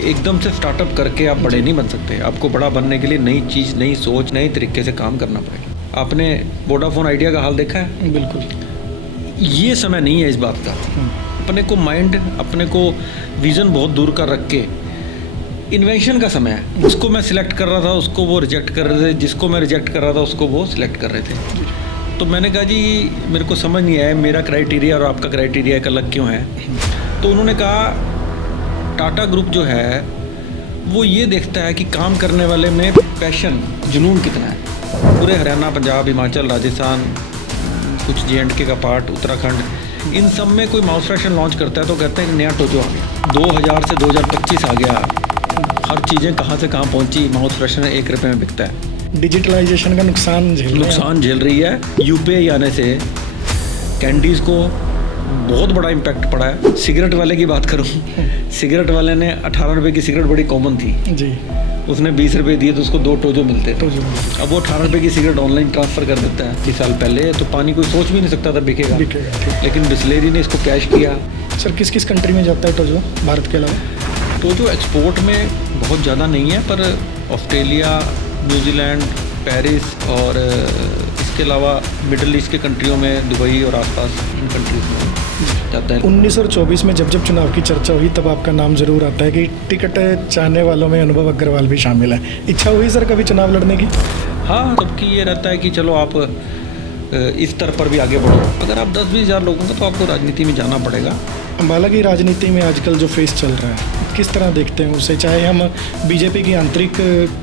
एकदम से स्टार्टअप करके आप बड़े नहीं बन सकते। आपको बड़ा बनने के लिए नई चीज़, नई सोच, नए तरीके से काम करना पड़ेगा। आपने वोडाफोन आइडिया का हाल देखा है? बिल्कुल। ये समय नहीं है इस बात का। अपने को माइंड, अपने को विज़न बहुत दूर का रख के इन्वेंशन का समय है। जिसको मैं सिलेक्ट कर रहा था उसको वो रिजेक्ट कर रहे थे, जिसको मैं रिजेक्ट कर रहा था उसको वो सिलेक्ट कर रहे थे। तो मैंने कहा जी मेरे को समझ नहीं आया मेरा क्राइटेरिया और आपका क्राइटेरिया एक अलग क्यों है। तो उन्होंने कहा टाटा ग्रुप जो है वो ये देखता है कि काम करने वाले में पैशन, जुनून कितना है। पूरे हरियाणा, पंजाब, हिमाचल, राजस्थान, कुछ JNK का पार्ट, उत्तराखंड, इन सब में कोई माउस फ्रेशन लॉन्च करता है तो कहते हैं कि नया टोजो आ गया। 2000 से 2025 आ गया, हर चीज़ें कहाँ से कहाँ पहुँची। माउस फ्रेशनर 1 रुपये में बिकता है। डिजिटलाइजेशन का नुकसान झेल रही है। UPI आने से कैंडीज़ को बहुत बड़ा इम्पैक्ट पड़ा है। सिगरेट वाले की बात करूं, सिगरेट वाले ने 18 रुपये की सिगरेट बड़ी कॉमन थी जी, उसने 20 रुपये दिए तो उसको 2 टोजो मिलते थे। अब वो 18 रुपये की सिगरेट ऑनलाइन ट्रांसफ़र कर देता है। 30 साल पहले तो पानी कोई सोच भी नहीं सकता था बिकेगा, लेकिन बिस्लेरी ने इसको कैश किया। सर किस किस कंट्री में जाता है टोजो भारत के अलावा? टोजो एक्सपोर्ट में बहुत ज़्यादा नहीं है, पर ऑस्ट्रेलिया, न्यूजीलैंड, पेरिस और इसके अलावा मिडल ईस्ट के कंट्रियों में, दुबई और आसपास इन कंट्रीज में जाता है। 19 और 24 में जब चुनाव की चर्चा हुई तब आपका नाम जरूर आता है कि टिकट चाहने वालों में अनुभव अग्रवाल भी शामिल है। इच्छा हुई सर कभी चुनाव लड़ने की? हाँ, सबकी ये रहता है कि चलो आप इस स्तर पर भी आगे बढ़ो। अगर आप 10-20 हज़ार लोगों का तो आपको राजनीति में जाना पड़ेगा। अम्बाला की राजनीति में आजकल जो फेस चल रहा है किस तरह देखते हैं उसे? चाहे हम बीजेपी की आंतरिक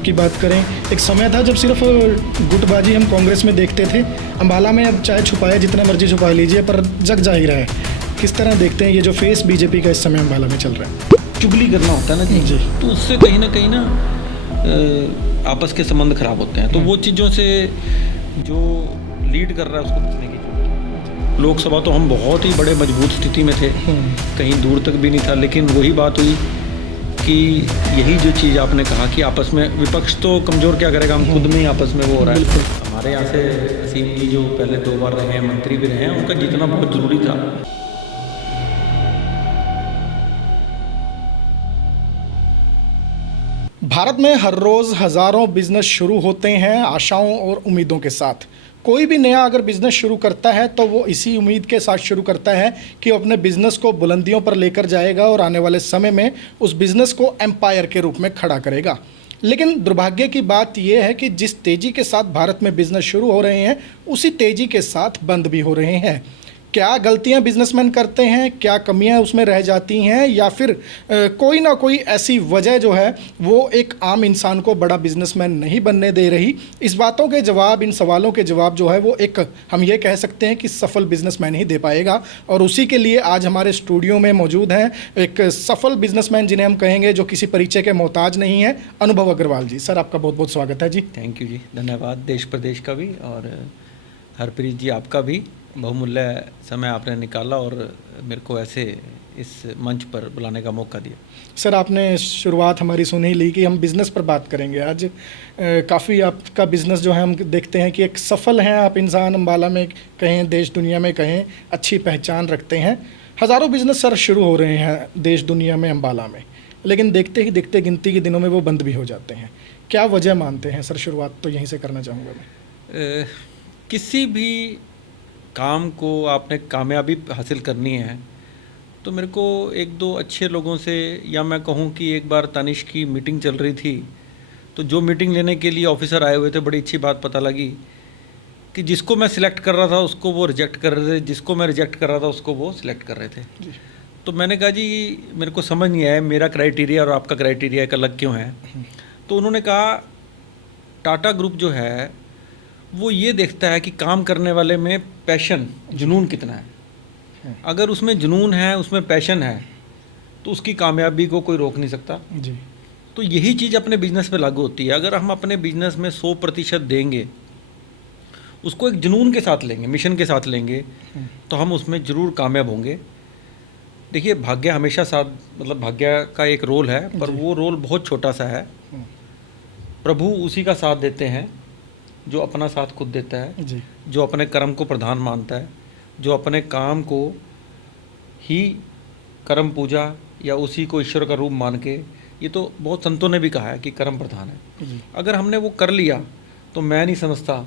की बात करें, एक समय था जब सिर्फ गुटबाजी हम कांग्रेस में देखते थे। अम्बाला में अब चाहे छुपाए जितना मर्जी छुपा लीजिए पर जग जा ही रहा है। किस तरह देखते हैं ये जो फेस बीजेपी का इस समय अम्बाला में चल रहा है? चुगली करना होता है ना जी, तो उससे कहीं ना आपस के संबंध खराब होते हैं। तो वो चीज़ों से जो लीड कर रहा है उसको पूछने की। लोकसभा तो हम बहुत ही बड़े मजबूत स्थिति में थे, कहीं दूर तक भी नहीं था, लेकिन वही बात हुई कि यही जो चीज़ आपने कहा कि आपस में विपक्ष तो कमज़ोर क्या करेगा, हम खुद में ही आपस में वो हो रहा है। हमारे यहाँ से असीम जी जो पहले 2 बार रहे हैं, मंत्री भी रहे हैं, उनका जीतना बहुत ज़रूरी था। भारत में हर रोज़ हज़ारों बिजनेस शुरू होते हैं आशाओं और उम्मीदों के साथ। कोई भी नया अगर बिज़नेस शुरू करता है तो वो इसी उम्मीद के साथ शुरू करता है कि वो अपने बिज़नेस को बुलंदियों पर लेकर जाएगा और आने वाले समय में उस बिज़नेस को एम्पायर के रूप में खड़ा करेगा। लेकिन दुर्भाग्य की बात यह है कि जिस तेज़ी के साथ भारत में बिज़नेस शुरू हो रहे हैं उसी तेज़ी के साथ बंद भी हो रहे हैं। क्या गलतियां बिजनेसमैन करते हैं, क्या कमियां उसमें रह जाती हैं, या फिर कोई ना कोई ऐसी वजह जो है वो एक आम इंसान को बड़ा बिजनेसमैन नहीं बनने दे रही? इस बातों के जवाब, इन सवालों के जवाब जो है वो एक हम ये कह सकते हैं कि सफल बिजनेसमैन ही दे पाएगा। और उसी के लिए आज हमारे स्टूडियो में मौजूद हैं एक सफल बिजनेसमैन जिन्हें हम कहेंगे जो किसी परिचय के मोहताज नहीं है, अनुभव अग्रवाल जी। सर आपका बहुत बहुत स्वागत है जी। थैंक यू जी, धन्यवाद देश प्रदेश का भी और हरप्रीत जी आपका भी। बहुमूल्य समय आपने निकाला और मेरे को ऐसे इस मंच पर बुलाने का मौका दिया। सर आपने शुरुआत हमारी सुन ही ली कि हम बिज़नेस पर बात करेंगे आज। काफ़ी आपका बिज़नेस जो है हम देखते हैं कि एक सफल हैं आप इंसान, अम्बाला में कहें, देश दुनिया में कहें, अच्छी पहचान रखते हैं। हज़ारों बिज़नेस सर शुरू हो रहे हैं देश दुनिया में, अम्बाला में, लेकिन देखते ही देखते गिनती के दिनों में वो बंद भी हो जाते हैं। क्या वजह मानते हैं सर? शुरुआत तो यहीं से करना चाहूँगा मैं। किसी भी काम को आपने कामयाबी हासिल करनी है तो मेरे को 1-2 अच्छे लोगों से, या मैं कहूँ कि एक बार तनिष्क की मीटिंग चल रही थी तो जो मीटिंग लेने के लिए ऑफिसर आए हुए थे, बड़ी अच्छी बात पता लगी कि जिसको मैं सिलेक्ट कर रहा था उसको वो रिजेक्ट कर रहे थे, जिसको मैं रिजेक्ट कर रहा था उसको वो सिलेक्ट कर रहे थे। तो मैंने कहा जी मेरे को समझ नहीं आया मेरा क्राइटेरिया और आपका क्राइटेरिया एक अलग क्यों है। तो उन्होंने कहा टाटा ग्रुप जो है वो ये देखता है कि काम करने वाले में पैशन, जुनून कितना है। अगर उसमें जुनून है, उसमें पैशन है तो उसकी कामयाबी को कोई रोक नहीं सकता जी। तो यही चीज़ अपने बिजनेस पे लागू होती है। अगर हम अपने बिजनेस में 100% देंगे, उसको एक जुनून के साथ लेंगे, मिशन के साथ लेंगे, तो हम उसमें ज़रूर कामयाब होंगे। देखिए भाग्य हमेशा साथ, मतलब भाग्य का एक रोल है पर वो रोल बहुत छोटा सा है। प्रभु उसी का साथ देते हैं जो अपना साथ खुद देता है जी। जो अपने कर्म को प्रधान मानता है, जो अपने काम को ही कर्म पूजा या उसी को ईश्वर का रूप मान के ये तो बहुत संतों ने भी कहा है कि कर्म प्रधान है। जी अगर हमने वो कर लिया तो मैं नहीं समझता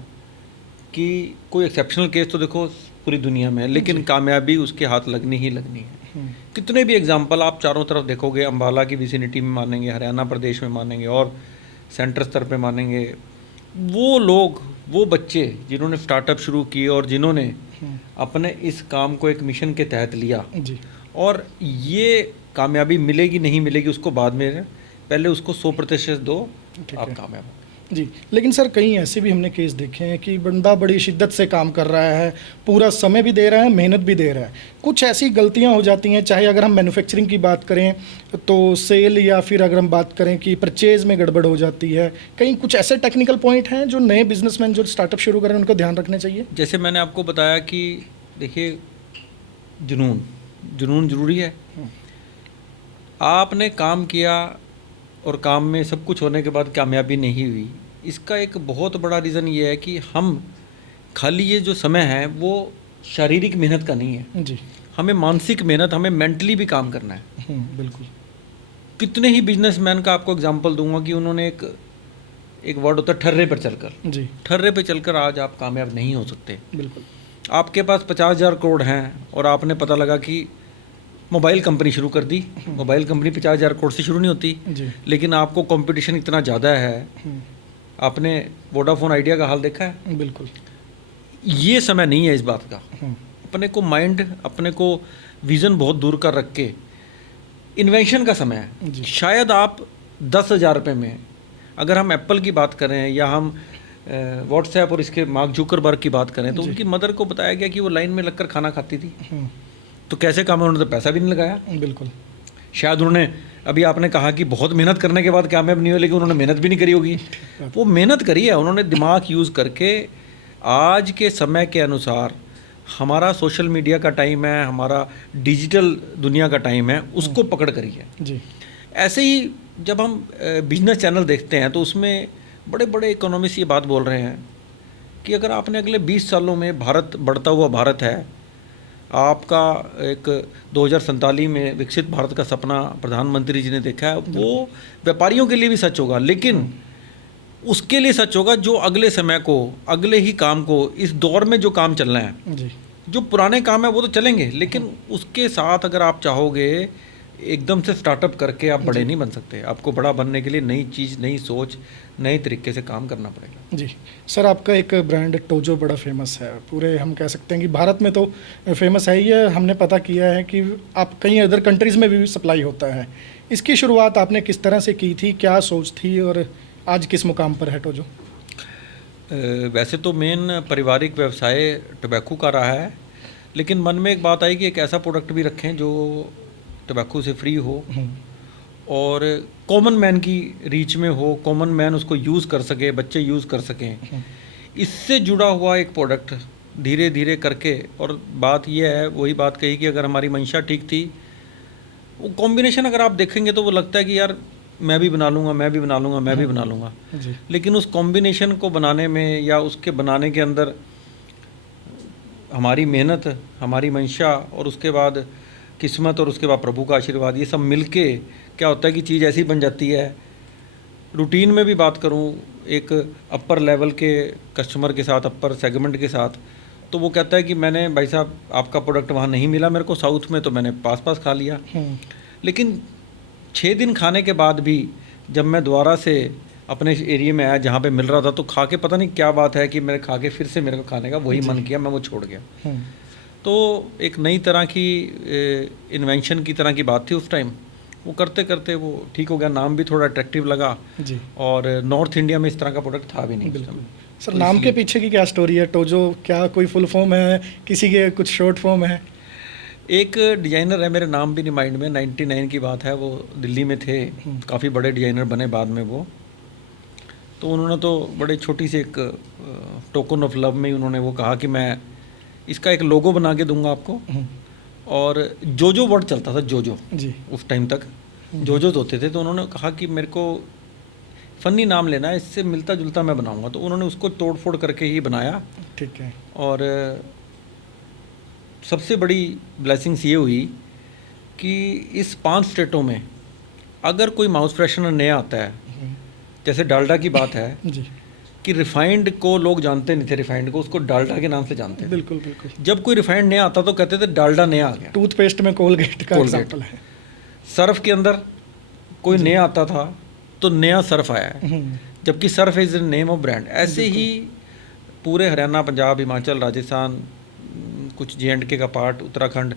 कि कोई एक्सेप्शनल केस तो देखो पूरी दुनिया में है, लेकिन कामयाबी उसके हाथ लगनी ही लगनी है। कितने भी एग्जाम्पल आप चारों तरफ देखोगे, अम्बाला की विसिनिटी में मानेंगे, हरियाणा प्रदेश में मानेंगे और सेंटर स्तर पे मानेंगे, वो लोग, वो बच्चे जिन्होंने स्टार्टअप शुरू किए और जिन्होंने अपने इस काम को एक मिशन के तहत लिया, जी और ये कामयाबी मिलेगी नहीं मिलेगी उसको बाद में, पहले उसको 100% दो, ठीक आप है। कामयाब हो। जी, लेकिन सर कई ऐसे भी हमने केस देखे हैं कि बंदा बड़ी शिद्दत से काम कर रहा है, पूरा समय भी दे रहा है, मेहनत भी दे रहा है, कुछ ऐसी गलतियां हो जाती हैं, चाहे अगर हम मैन्युफैक्चरिंग की बात करें तो सेल, या फिर अगर हम बात करें कि परचेज में गड़बड़ हो जाती है, कहीं कुछ ऐसे टेक्निकल पॉइंट हैं जो नए बिजनेसमैन जो स्टार्टअप शुरू करें उनको ध्यान रखने चाहिए? जैसे मैंने आपको बताया कि देखिए, जुनून जुनून ज़रूरी है। आपने काम किया और काम में सब कुछ होने के बाद कामयाबी नहीं हुई, इसका एक बहुत बड़ा रीज़न ये है कि हम खाली ये जो समय है वो शारीरिक मेहनत का नहीं है, जी हमें मानसिक मेहनत, हमें मेंटली भी काम करना है। बिल्कुल। कितने ही बिजनेसमैन का आपको एग्जांपल दूंगा कि उन्होंने एक वर्ड होता है ठर्रे पर चलकर, जी ठर्रे पे चलकर आज आप कामयाब नहीं हो सकते। बिल्कुल। आपके पास 50,000 करोड़ हैं और आपने पता लगा कि मोबाइल कंपनी शुरू कर दी, मोबाइल कंपनी 50,000 करोड़ से शुरू नहीं होती, जी लेकिन आपको कंपटीशन इतना ज़्यादा है। आपने वोडाफोन आइडिया का हाल देखा है। बिल्कुल। ये समय नहीं है इस बात का। अपने को माइंड, अपने को विज़न बहुत दूर कर रख के इन्वेंशन का समय है। जी। शायद आप 10,000 रुपये में, अगर हम एप्पल की बात करें या हम व्हाट्सएप और इसके मार्क जुकरबर्ग की बात करें, तो जी। उनकी मदर को बताया गया कि वो लाइन में लगकर खाना खाती थी, तो कैसे काम है, उन्होंने तो पैसा भी नहीं लगाया। बिल्कुल। शायद उन्होंने, अभी आपने कहा कि बहुत मेहनत करने के बाद कामयाब नहीं हुए, लेकिन उन्होंने मेहनत भी नहीं करी होगी। वो मेहनत करी है, उन्होंने दिमाग यूज़ करके आज के समय के अनुसार, हमारा सोशल मीडिया का टाइम है, हमारा डिजिटल दुनिया का टाइम है, उसको पकड़ करी है। जी ऐसे ही जब हम बिजनेस चैनल देखते हैं तो उसमें बड़े बड़े इकोनॉमिस्ट ये बात बोल रहे हैं कि अगर आपने अगले 20 सालों में भारत बढ़ता हुआ भारत है, आपका एक 2047 में विकसित भारत का सपना प्रधानमंत्री जी ने देखा है, वो व्यापारियों के लिए भी सच होगा, लेकिन उसके लिए सच होगा जो अगले समय को, अगले ही काम को, इस दौर में जो काम चलना है। जी जो पुराने काम है वो तो चलेंगे, लेकिन उसके साथ अगर आप चाहोगे एकदम से स्टार्टअप करके आप बड़े नहीं बन सकते। आपको बड़ा बनने के लिए नई चीज़, नई सोच, नए तरीके से काम करना पड़ेगा। जी सर, आपका एक ब्रांड टोजो बड़ा फेमस है, पूरे हम कह सकते हैं कि भारत में तो फेमस है ही है। हमने पता किया है कि आप कई अदर कंट्रीज़ में भी सप्लाई होता है। इसकी शुरुआत आपने किस तरह से की थी, क्या सोच थी, और आज किस मुकाम पर है टोजो? वैसे तो मेन पारिवारिक व्यवसाय टबैको का रहा है, लेकिन मन में एक बात आई कि एक ऐसा प्रोडक्ट भी रखें जो टबैको से फ्री हो और कॉमन मैन की रीच में हो, कॉमन मैन उसको यूज़ कर सके, बच्चे यूज़ कर सकें। इससे जुड़ा हुआ एक प्रोडक्ट धीरे धीरे करके, और बात यह है, वही बात कही कि अगर हमारी मंशा ठीक थी, वो कॉम्बिनेशन अगर आप देखेंगे तो वो लगता है कि यार मैं भी बना लूँगा, मैं भी बना लूँगा, मैं भी बना लूँगा। जी लेकिन उस कॉम्बिनेशन को बनाने में या उसके बनाने के अंदर हमारी मेहनत, हमारी मंशा और उसके बाद किस्मत और उसके बाद प्रभु का आशीर्वाद, ये सब मिलके क्या होता है कि चीज़ ऐसी बन जाती है। रूटीन में भी बात करूं, एक अपर लेवल के कस्टमर के साथ, अपर सेगमेंट के साथ, तो वो कहता है कि मैंने, भाई साहब आपका प्रोडक्ट वहाँ नहीं मिला मेरे को साउथ में, तो मैंने पास पास खा लिया। लेकिन 6 दिन खाने के बाद भी जब मैं दोबारा से अपने एरिया में आया जहाँ पे मिल रहा था, तो खा के पता नहीं क्या बात है कि मेरे खा के फिर से मेरे को खाने का वही मन किया, मैं वो छोड़ गया। तो एक नई तरह की इन्वेंशन की तरह की बात थी उस टाइम। वो करते करते वो ठीक हो गया, नाम भी थोड़ा अट्रैक्टिव लगा जी और नॉर्थ इंडिया में इस तरह का प्रोडक्ट था भी नहीं। बिल्कुल। सर, नाम के पीछे की क्या स्टोरी है? टोजो क्या कोई फुल फॉर्म है, किसी के कुछ शॉर्ट फॉर्म है? एक डिज़ाइनर है, मेरे नाम भी नहीं माइंड में, 99 की बात है, वो दिल्ली में थे, काफ़ी बड़े डिज़ाइनर बने बाद में वो। तो उन्होंने तो बड़े छोटी सी एक टोकन ऑफ लव में ही उन्होंने वो कहा कि मैं इसका एक लोगो बना के दूंगा आपको। और जोजो वर्ड चलता था, जोजो जी उस टाइम तक जोजोज होते थे, तो उन्होंने कहा कि मेरे को फ़नी नाम लेना है, इससे मिलता जुलता मैं बनाऊंगा। तो उन्होंने उसको तोड़ फोड़ करके ही बनाया। ठीक है। और सबसे बड़ी ब्लेसिंग्स ये हुई कि इस 5 स्टेटों में अगर कोई माउथ फ्रेशनर नया आता है, जैसे डालडा की बात है जी कि रिफाइंड को लोग जानते नहीं थे, रिफाइंड को उसको डालडा के नाम से जानते थे। बिल्कुल बिल्कुल। जब कोई रिफाइंड नया आता तो कहते थे डालडा नया आ गया। टूथपेस्ट में कोलगेट का कोलगेट। एग्जाम्पल है। सर्फ के अंदर कोई नया आता था तो नया सर्फ आया है, हम्म, जबकि Surf is the name of brand. ऐसे ही पूरे हरियाणा, पंजाब, हिमाचल, राजस्थान, कुछ JNK का पार्ट, उत्तराखंड,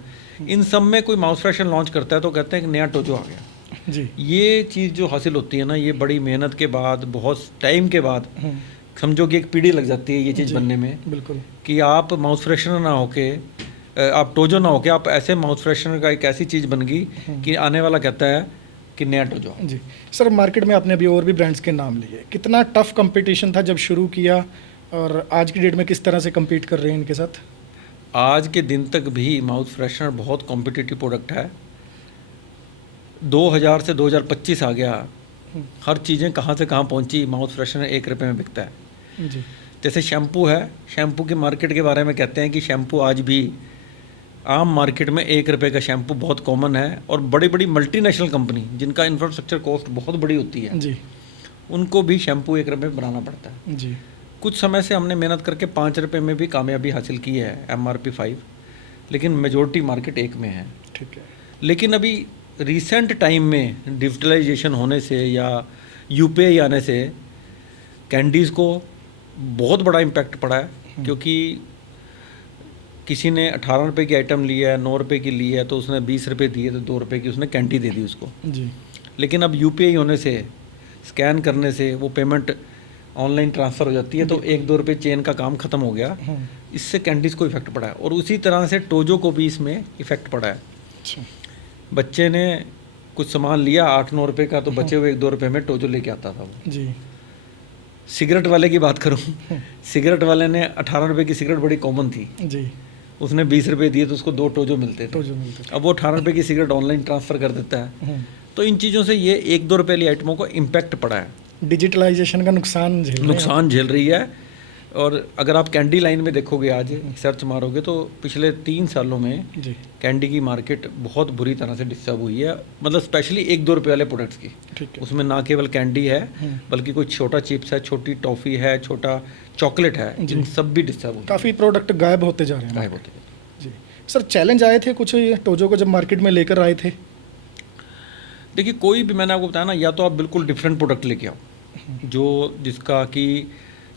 इन सब में कोई माउथ फ्रेशनर लॉन्च करता है तो कहते हैं कि नया टोजो आ गया। जी ये चीज़ जो हासिल होती है ना, ये बड़ी मेहनत के बाद, बहुत टाइम के बाद, हम्म, समझो कि एक पीढ़ी लग जाती है ये चीज़ जी, बनने में, बिल्कुल। कि आप माउथ फ्रेशनर ना होके, आप टोजो ना होके, आप ऐसे माउथ फ्रेशनर का एक ऐसी चीज़ बन गई कि आने वाला कहता है कि नया टोजो। जी सर, मार्केट में आपने अभी और भी ब्रांड्स के नाम लिए, कितना टफ कंपटीशन था जब शुरू किया और आज की डेट में किस तरह से compete कर रहे हैं इनके साथ? आज के दिन तक भी माउथ फ्रेशनर बहुत कॉम्पिटिटिव प्रोडक्ट है। 2000 से 2025 आ गया, हर चीज़ें कहाँ से कहाँ पहुँची, माउथ फ्रेशनर 1 रुपये में बिकता है। जी जैसे शैम्पू है, शैम्पू के मार्केट के बारे में कहते हैं कि शैम्पू आज भी आम मार्केट में 1 रुपये का शैम्पू बहुत कॉमन है, और बड़ी बड़ी मल्टीनेशनल कंपनी जिनका इंफ्रास्ट्रक्चर कॉस्ट बहुत बड़ी होती है, जी उनको भी शैम्पू 1 रुपये में बनाना पड़ता है। जी कुछ समय से हमने मेहनत करके 5 रुपये में भी कामयाबी हासिल की है, MRP 5, लेकिन मेजॉरिटी मार्केट 1 में है। ठीक है। लेकिन अभी रिसेंट टाइम में डिजिटलाइजेशन होने से या UPI आने से कैंडीज़ को बहुत बड़ा इम्पैक्ट पड़ा है, क्योंकि किसी ने 18 रुपये की आइटम ली है, 9 रुपये की ली है, तो उसने 20 रुपये दिए तो 2 रुपये की उसने कैंडी दे दी उसको। जी लेकिन अब UPI होने से, स्कैन करने से वो पेमेंट ऑनलाइन ट्रांसफ़र हो जाती है, तो 1-2 रुपये चेन का काम ख़त्म हो गया। इससे कैंडीज़ को इफेक्ट पड़ा है, और उसी तरह से टोजो को भी इसमें इफेक्ट पड़ा है। अच्छा। बच्चे ने कुछ सामान लिया 8-9 रुपये का, तो बचे हुए 1-2 रुपये में टोजो लेके आता था वो। जी सिगरेट वाले की बात करूं, सिगरेट वाले ने 18 रुपये की सिगरेट बड़ी कॉमन थी, जी उसने 20 रुपये दिए तो उसको 2 टोजो मिलते थे। तो जो मिलते अब वो 18 रुपये की सिगरेट ऑनलाइन ट्रांसफ़र कर देता है। थे। तो इन चीज़ों से ये 1-2 रुपये वाली आइटमों को इम्पैक्ट पड़ा है, डिजिटलाइजेशन का नुकसान झेल रहे हैं। नुकसान झेल रही है। और अगर आप कैंडी लाइन में देखोगे, आज सर्च मारोगे, तो पिछले 3 सालों में जी कैंडी की मार्केट बहुत बुरी तरह से डिस्टर्ब हुई है, मतलब स्पेशली 1-2 रुपये वाले प्रोडक्ट्स की। ठीक है। उसमें ना केवल कैंडी है, बल्कि कोई छोटा चिप्स है, छोटी टॉफ़ी है, छोटा चॉकलेट है, जी। इन सब भी डिस्टर्ब हो काफ़ी प्रोडक्ट गायब होते जा रहे हैं। गायब होते हैं। जी सर, चैलेंज आए थे कुछ टोजो को जब मार्केट में लेकर आए थे? देखिए, कोई भी, मैंने आपको बताया ना, या तो आप बिल्कुल डिफरेंट प्रोडक्ट लेके आओ, जो जिसका कि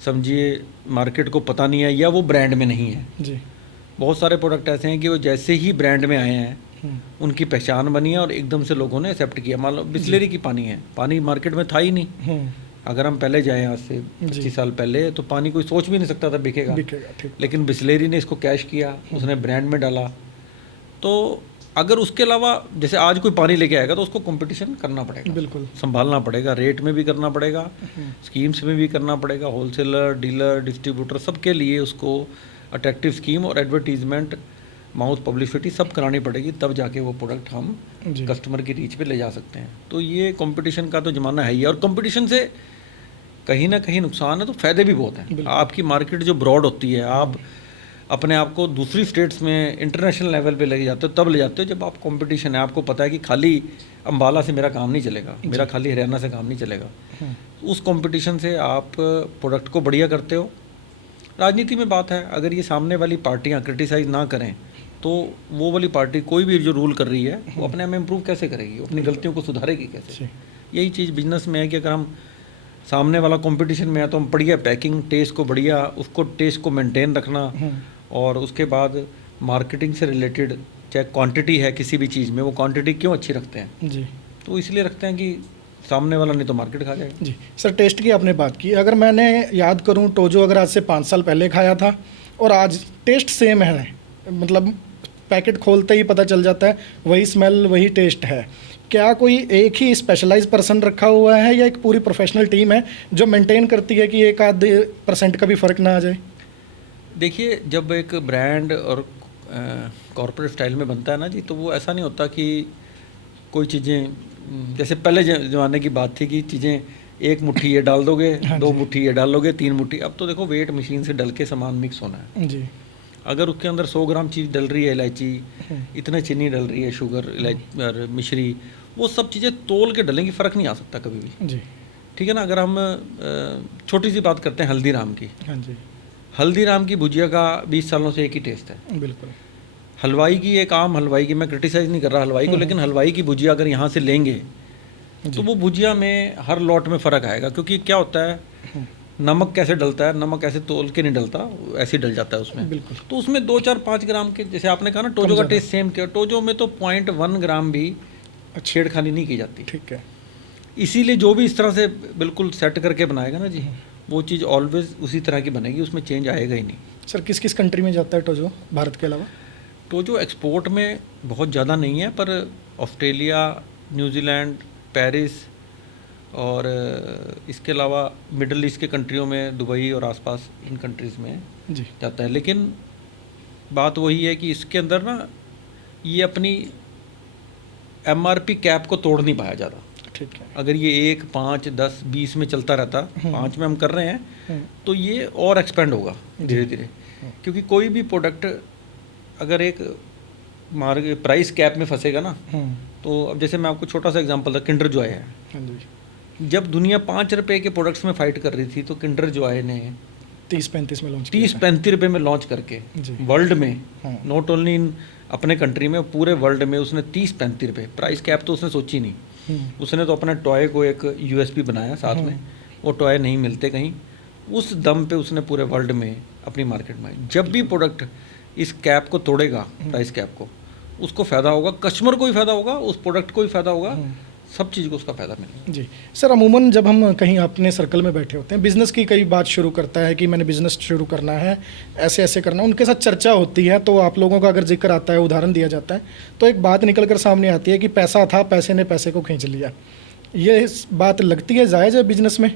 समझिए मार्केट को पता नहीं है, या वो ब्रांड में नहीं है। जी बहुत सारे प्रोडक्ट ऐसे हैं कि वो जैसे ही ब्रांड में आए हैं, उनकी पहचान बनी है और एकदम से लोगों ने एक्सेप्ट किया। मान लो बिस्लेरी की पानी है, पानी मार्केट में था ही नहीं। अगर हम पहले जाएं आज से 25 साल पहले, तो पानी कोई सोच भी नहीं सकता था बिकेगा। बिकेगा, ठीक। लेकिन बिस्लेरी ने इसको कैश किया, उसने ब्रांड में डाला। तो अगर उसके अलावा जैसे आज कोई पानी लेके आएगा तो उसको कंपटीशन करना पड़ेगा, बिल्कुल संभालना पड़ेगा, रेट में भी करना पड़ेगा, स्कीम्स में भी करना पड़ेगा, होलसेलर, डीलर, डिस्ट्रीब्यूटर, सबके लिए उसको अट्रैक्टिव स्कीम और एडवर्टीजमेंट, माउथ पब्लिसिटी सब करानी पड़ेगी, तब जाके वो प्रोडक्ट हम जी कस्टमर की रीच पे ले जा सकते हैं। तो ये कंपटीशन का तो ज़माना है ही, और कंपटीशन से कहीं ना कहीं नुकसान है तो फ़ायदे भी बहुत हैं। बिल्कुल। आपकी मार्केट जो ब्रॉड होती है, आप अपने आप को दूसरी स्टेट्स में इंटरनेशनल लेवल पे ले जाते हो, तब ले जाते हो जब आप कंपटीशन है, आपको पता है कि खाली अम्बाला से मेरा काम नहीं चलेगा, मेरा खाली हरियाणा से काम नहीं चलेगा। उस कंपटीशन से आप प्रोडक्ट को बढ़िया करते हो। राजनीति में बात है, अगर ये सामने वाली पार्टियां क्रिटिसाइज़ ना करें तो वो वाली पार्टी कोई भी जो रूल कर रही है वो अपने आप में इम्प्रूव कैसे करेगी, वो अपनी गलतियों को सुधारेगी कैसे। यही चीज़ बिजनेस में है कि अगर हम सामने वाला कंपटीशन में है तो हम बढ़िया पैकिंग, टेस्ट को बढ़िया, उसको टेस्ट को मेंटेन रखना, और उसके बाद मार्केटिंग से रिलेटेड चाहे क्वांटिटी है किसी भी चीज़ में, वो क्वांटिटी क्यों अच्छी रखते हैं जी तो इसलिए रखते हैं कि सामने वाला नहीं तो मार्केट खा जाएगा। जी सर, टेस्ट की आपने बात की, अगर मैंने याद करूं टोजो अगर आज से 5 साल पहले खाया था और आज टेस्ट सेम है, मतलब पैकेट खोलते ही पता चल जाता है वही स्मेल वही टेस्ट है, क्या कोई एक ही स्पेशलाइज पर्सन रखा हुआ है या एक पूरी प्रोफेशनल टीम है जो मेंटेन करती है कि 1-2% का भी फ़र्क ना आ जाए? देखिए, जब एक ब्रांड और कॉर्पोरेट स्टाइल में बनता है ना जी, तो वो ऐसा नहीं होता कि कोई चीज़ें जैसे पहले ज़माने की बात थी कि चीज़ें एक मुट्ठी ये डाल दोगे, हाँ 2 जी। मुट्ठी ये डालोगे, 3 मुट्ठी। अब तो देखो वेट मशीन से डल के सामान मिक्स होना है। जी अगर उसके अंदर 100 ग्राम चीज़ डल रही है, इलायची, इतने चीनी डल रही है, शुगर, इलायची और मिश्री, वो सब चीज़ें तोल के डलेंगी, फ़र्क नहीं आ सकता कभी भी। जी। ठीक है ना। अगर हम छोटी सी बात करते हैं हल्दीराम की। हाँ जी। हल्दीराम की भुजिया का 20 सालों से एक ही टेस्ट है। बिल्कुल। हलवाई की, एक आम हलवाई की, मैं क्रिटिसाइज़ नहीं कर रहा हलवाई को, लेकिन हलवाई की भुजिया अगर यहाँ से लेंगे जी। तो वो भुजिया में हर लॉट में फ़र्क आएगा। क्योंकि क्या होता है, नमक कैसे डलता है, नमक ऐसे तोल के नहीं डलता, ऐसे ही डल जाता है उसमें। बिल्कुल। तो उसमें 2 4 5 ग्राम के, जैसे आपने कहा ना टोजो का ज़्यादा। टेस्ट सेम किया, टोजो में तो 0.1 ग्राम भी छेड़खानी नहीं की जाती। ठीक है। इसीलिए जो भी इस तरह से बिल्कुल सेट करके बनाएगा ना जी, वो चीज़ ऑलवेज उसी तरह की बनेगी, उसमें चेंज आएगा ही नहीं। सर किस किस कंट्री में जाता है टोजो भारत के अलावा? टोजो एक्सपोर्ट में बहुत ज़्यादा नहीं है, पर ऑस्ट्रेलिया, न्यूजीलैंड, पेरिस और इसके अलावा मिडल ईस्ट के कंट्रियों में, दुबई और आसपास इन कंट्रीज़ में जी। जाता है। लेकिन बात वही है कि इसके अंदर ना ये अपनी MRP कैप को तोड़ नहीं पाया ज़्यादा। ठीक है। अगर ये 1, 5, 10, 20 में चलता रहता, 5 में हम कर रहे हैं, तो ये और एक्सपेंड होगा धीरे धीरे। क्योंकि कोई भी प्रोडक्ट अगर एक मार्केट प्राइस कैप में फंसेगा ना, तो अब जैसे मैं आपको छोटा सा एग्जांपल था, किंडर जॉय है। हाँ जी। जब दुनिया 5 रुपए के प्रोडक्ट्स में फाइट कर रही थी, तो किंडर जॉय ने 30-35 में लॉन्च 30-35 रुपये में लॉन्च करके जी। वर्ल्ड में, हाँ। नॉट ओनली इन अपने कंट्री में, पूरे वर्ल्ड में उसने 30-35 रुपये प्राइस कैप तो उसने सोची नहीं। उसने तो अपने टॉय को एक USP बनाया साथ में, वो टॉय नहीं मिलते कहीं, उस दम पे उसने पूरे वर्ल्ड में अपनी मार्केट में। जब भी प्रोडक्ट इस कैप को तोड़ेगा, प्राइस कैप को, उसको फ़ायदा होगा, कस्टमर को भी फ़ायदा होगा, उस प्रोडक्ट को भी फ़ायदा होगा, सब चीज़ को उसका फ़ायदा मिलेगा। जी। सर अमूमन जब हम कहीं अपने सर्कल में बैठे होते हैं, बिज़नेस की कई बात शुरू करता है कि मैंने बिज़नेस शुरू करना है, ऐसे ऐसे करना है, उनके साथ चर्चा होती है, तो आप लोगों का अगर जिक्र आता है, उदाहरण दिया जाता है, तो एक बात निकल कर सामने आती है कि पैसा था, पैसे ने पैसे को खींच लिया। ये बात लगती है जायज़ है बिज़नेस में?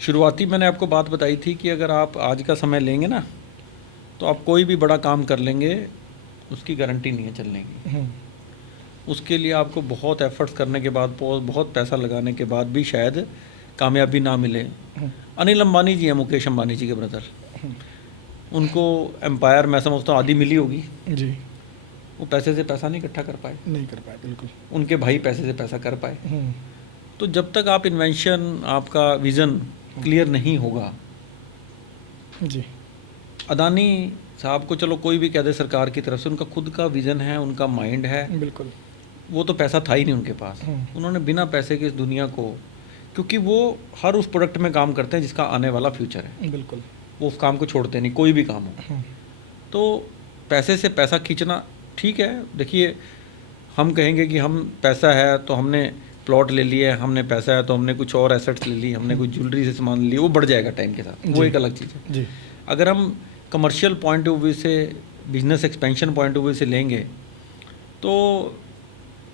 शुरुआती मैंने आपको बात बताई थी कि अगर आप आज का समय लेंगे ना, तो आप कोई भी बड़ा काम कर लेंगे, उसकी गारंटी नहीं है चलने की। उसके लिए आपको बहुत एफर्ट्स करने के बाद, बहुत पैसा लगाने के बाद भी शायद कामयाबी ना मिले। अनिल अंबानी जी हैं, मुकेश अंबानी जी के ब्रदर, उनको एम्पायर मैं समझता हूँ आधी मिली होगी जी। वो पैसे से पैसा नहीं इकट्ठा कर पाए, नहीं कर पाए। बिल्कुल। उनके भाई पैसे से पैसा कर पाए। तो जब तक आप इन्वेंशन, आपका विज़न क्लियर नहीं होगा, जी। अदानी साहब को चलो कोई भी कह दे सरकार की तरफ से, उनका खुद का विज़न है, उनका माइंड है, बिल्कुल। वो तो पैसा था ही नहीं उनके पास। उन्होंने बिना पैसे के इस दुनिया को, क्योंकि वो हर उस प्रोडक्ट में काम करते हैं जिसका आने वाला फ्यूचर है, बिल्कुल। वो उस काम को छोड़ते नहीं, कोई भी काम हो। तो पैसे से पैसा खींचना ठीक है। देखिए, हम कहेंगे कि हम पैसा है तो हमने प्लॉट ले लिया, हमने पैसा है तो हमने कुछ और एसेट्स ले ली, हमने कुछ ज्वेलरी से सामान ले लिया, वो बढ़ जाएगा टाइम के साथ, वो एक अलग चीज़ है जी। अगर हम कमर्शियल पॉइंट ऑफ व्यू से, business expansion point of view से लेंगे, तो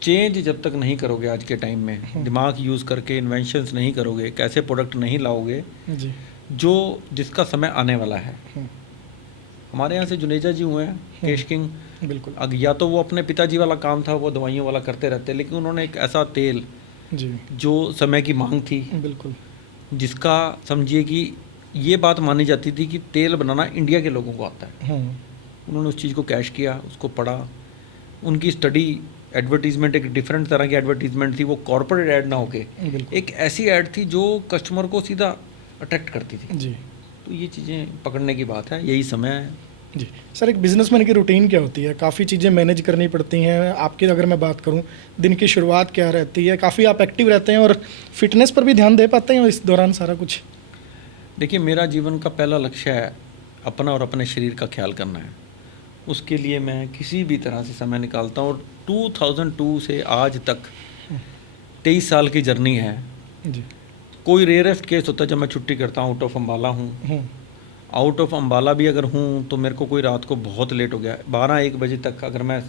चेंज जब तक नहीं करोगे आज के टाइम में, दिमाग यूज़ करके इन्वेंशंस नहीं करोगे, एक ऐसे प्रोडक्ट नहीं लाओगे जी। जो जिसका समय आने वाला है। हमारे यहाँ से जुनेजा जी हुए हैं, केश किंग, बिल्कुल। या तो वो अपने पिताजी वाला काम था, वो दवाइयों वाला करते रहते, लेकिन उन्होंने एक ऐसा तेल जी। जो समय की मांग थी, बिल्कुल। जिसका समझिए कि ये बात मानी जाती थी कि तेल बनाना इंडिया के लोगों को आता है। उन्होंने उस चीज़ को कैश किया, उसको पढ़ा, उनकी स्टडी, एडवर्टीजमेंट एक डिफरेंट तरह की एडवर्टीजमेंट थी, वो कॉर्पोरेट ऐड ना होके एक ऐसी ऐड थी जो कस्टमर को सीधा अट्रैक्ट करती थी। जी। तो ये चीज़ें पकड़ने की बात है, यही समय है। जी। सर एक बिजनेसमैन की रूटीन क्या होती है? काफ़ी चीज़ें मैनेज करनी पड़ती हैं। आपकी अगर मैं बात करूं, दिन की शुरुआत क्या रहती है? काफ़ी आप एक्टिव रहते हैं और फिटनेस पर भी ध्यान दे पाते हैं इस दौरान सारा कुछ? देखिए, मेरा जीवन का पहला लक्ष्य है अपना और अपने शरीर का ख्याल करना है। उसके लिए मैं किसी भी तरह से समय निकालता हूँ, और 2002 से आज तक 23 साल की जर्नी है। जी। कोई रेयरेस्ट केस होता है जब मैं छुट्टी करता हूँ, आउट ऑफ अम्बाला हूँ, आउट ऑफ अम्बाला भी अगर हूँ तो मेरे को कोई रात को बहुत लेट हो गया, 12-1 बजे तक अगर मैं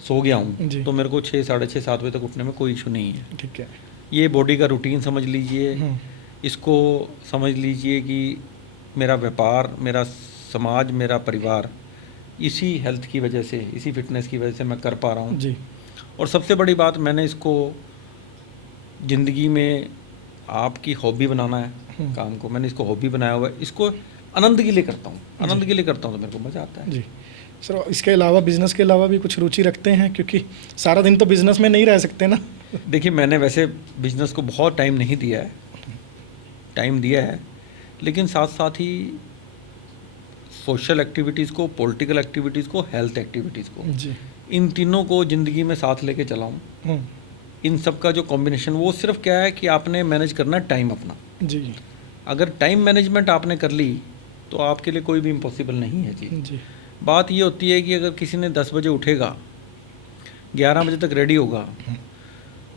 सो गया हूँ तो मेरे को 6, साढ़े 6, 7 बजे तक उठने में कोई इशू नहीं है। ठीक है। ये बॉडी का रूटीन समझ लीजिए, इसको समझ लीजिए कि मेरा व्यापार, मेरा समाज, मेरा परिवार इसी हेल्थ की वजह से, इसी फिटनेस की वजह से मैं कर पा रहा हूँ। जी। और सबसे बड़ी बात, मैंने इसको ज़िंदगी में आपकी हॉबी बनाना है काम को, मैंने इसको हॉबी बनाया हुआ है, इसको आनंद के लिए करता हूँ, आनंद के लिए करता हूँ तो मेरे को मज़ा आता है। जी। सर इसके अलावा, बिज़नेस के अलावा भी कुछ रुचि रखते हैं? क्योंकि सारा दिन तो बिज़नेस में नहीं रह सकते ना, देखिए, मैंने वैसे बिजनेस को बहुत टाइम नहीं दिया है, टाइम दिया है, लेकिन साथ साथ ही सोशल एक्टिविटीज़ को, पॉलिटिकल एक्टिविटीज़ को, हेल्थ एक्टिविटीज़ को, जी। इन तीनों को ज़िंदगी में साथ लेके चला हूँ। हम्म, इन सब का जो कॉम्बिनेशन, वो सिर्फ क्या है कि आपने मैनेज करना टाइम अपना। जी अगर टाइम मैनेजमेंट आपने कर ली तो आपके लिए कोई भी इम्पॉसिबल नहीं है जी। जी बात ये होती है कि अगर किसी ने 10 बजे उठेगा, 11 बजे तक रेडी होगा,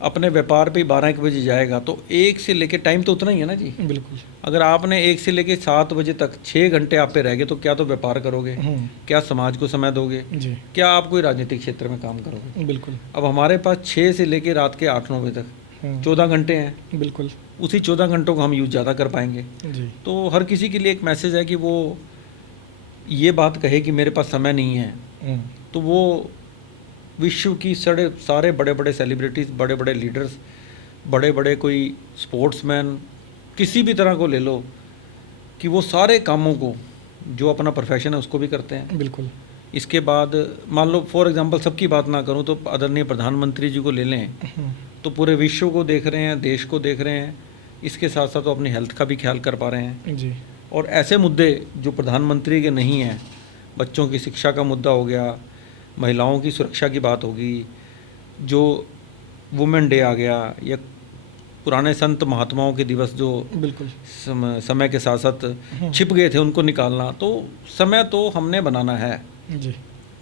अपने व्यापार पे 12-1 बजे जाएगा, तो 1 से लेके टाइम तो उतना ही है ना जी। बिल्कुल। अगर आपने 1 से लेके 7 बजे तक 6 घंटे आप पे रह गए, तो क्या तो व्यापार करोगे, क्या समाज को समय दोगे, जी क्या आप कोई राजनीतिक क्षेत्र में काम करोगे। बिल्कुल। अब हमारे पास 6 से लेके रात के 8-9 बजे तक 14 घंटे हैं। बिल्कुल। उसी 14 घंटों को हम यूज़ ज़्यादा कर पाएंगे। जी तो हर किसी के लिए एक मैसेज है कि वो ये बात कहे कि मेरे पास समय नहीं है, तो वो विश्व की सारे बड़े बड़े सेलिब्रिटीज़, बड़े बड़े लीडर्स, बड़े बड़े कोई स्पोर्ट्समैन, किसी भी तरह को ले लो, कि वो सारे कामों को, जो अपना प्रोफेशन है उसको भी करते हैं। बिल्कुल। इसके बाद मान लो फॉर एग्जांपल, सबकी बात ना करूं तो आदरणीय प्रधानमंत्री जी को ले लें, तो पूरे विश्व को देख रहे हैं, देश को देख रहे हैं, इसके साथ साथ वो अपनी हेल्थ का भी ख्याल कर पा रहे हैं। जी और ऐसे मुद्दे जो प्रधानमंत्री के नहीं हैं, बच्चों की शिक्षा का मुद्दा हो गया, महिलाओं की सुरक्षा की बात होगी, जो वुमेन डे आ गया, या पुराने संत महात्माओं के दिवस जो बिल्कुल। समय के साथ साथ छिप गए थे, उनको निकालना। तो समय तो हमने बनाना है, जी